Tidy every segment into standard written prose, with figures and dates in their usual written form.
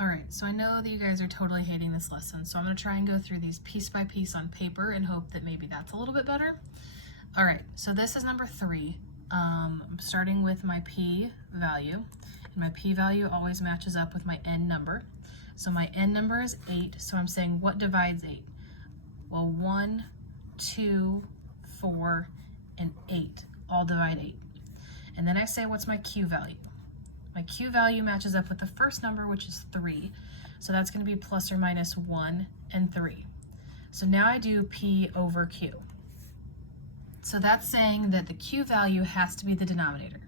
All right, so I know that you guys are totally hating this lesson, so I'm going to try and go through these piece by piece on paper and hope that maybe that's a little bit better. All right, so this is number 3. I'm starting with my p value, and my p value always matches up with my n number. So my n number is 8, so I'm saying what divides 8? Well, 1, 2, 4, and 8 all divide 8. And then I say, what's my q value? My q value matches up with the first number, which is 3. So that's going to be plus or minus 1 and 3. So now I do p over q. So that's saying that the q value has to be the denominator.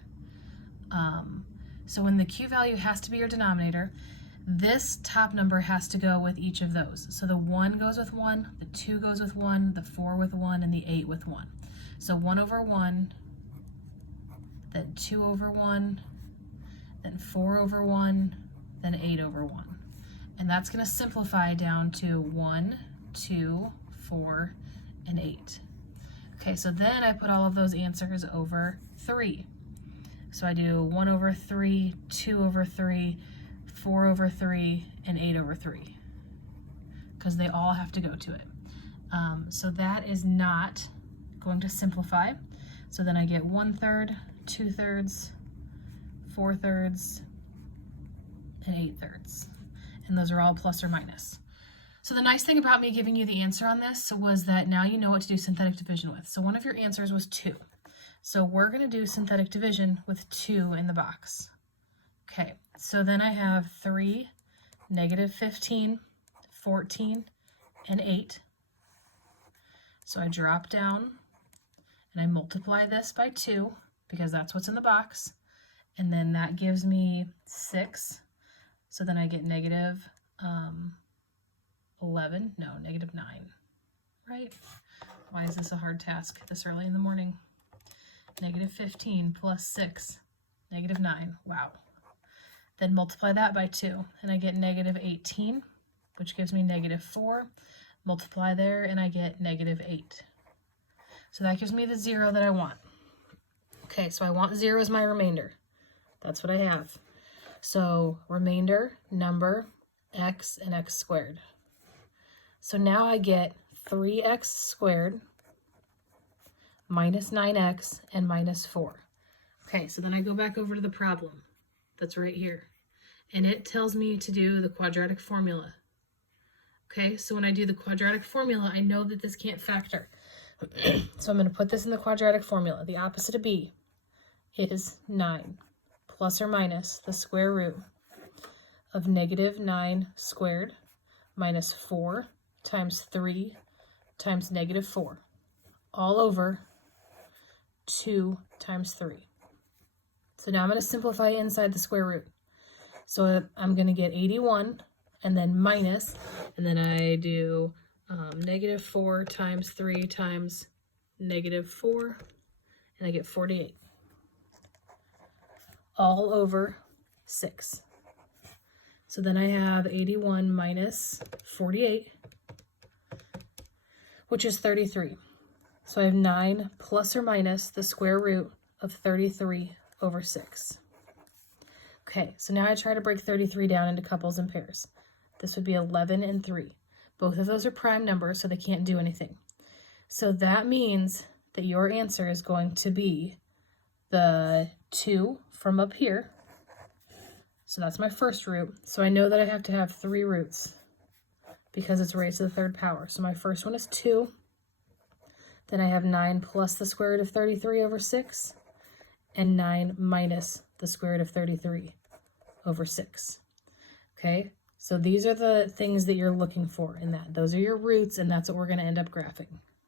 So when the q value has to be your denominator, this top number has to go with each of those. So the 1 goes with 1, the 2 goes with 1, the 4 with 1, and the 8 with 1. So 1 over 1, then 2 over 1, then 4 over 1, then 8 over 1. And that's going to simplify down to 1, 2, 4, and 8. Okay, so then I put all of those answers over 3. So I do 1 over 3, 2 over 3, 4 over 3, and 8 over 3, because they all have to go to it. So that is not going to simplify. So then I get 1/3, 2/3, 4/3, and 8/3. And those are all plus or minus. So the nice thing about me giving you the answer on this was that now you know what to do synthetic division with. So one of your answers was 2. So we're going to do synthetic division with 2 in the box. Okay, so then I have 3, -15, 14, and 8. So I drop down and I multiply this by 2 because that's what's in the box. And then that gives me 6. So then I get negative 11, no, -9, right? Why is this a hard task this early in the morning? -15 plus 6, -9, wow. Then multiply that by 2, and I get -18, which gives me -4. Multiply there, and I get -8. So that gives me the 0 that I want. Okay, so I want 0 as my remainder. That's what I have. So remainder, number, x, and x squared. So now I get 3x squared minus 9x and minus 4. Okay, so then I go back over to the problem that's right here. And it tells me to do the quadratic formula. Okay, so when I do the quadratic formula, I know that this can't factor. So I'm going to put this in the quadratic formula. The opposite of b is 9 plus or minus the square root of -9 squared minus 4 times 3 times -4 all over 2 times 3. So now I'm going to simplify inside the square root. So I'm going to get 81 and then minus, and then I do -4 times 3 times -4, and I get 48. All over 6. So then I have 81 minus 48, which is 33. So I have 9 plus or minus the square root of 33 over 6. Okay, so now I try to break 33 down into couples and pairs. This would be 11 and 3. Both of those are prime numbers, so they can't do anything. So that means that your answer is going to be the 2 from up here. So that's my first root. So I know that I have to have 3 roots because it's raised to the 3rd power. So my first one is 2. Then I have 9 plus the square root of 33 over 6, and 9 minus the square root of 33 over 6. Okay, so these are the things that you're looking for in that. Those are your roots, and that's what we're going to end up graphing.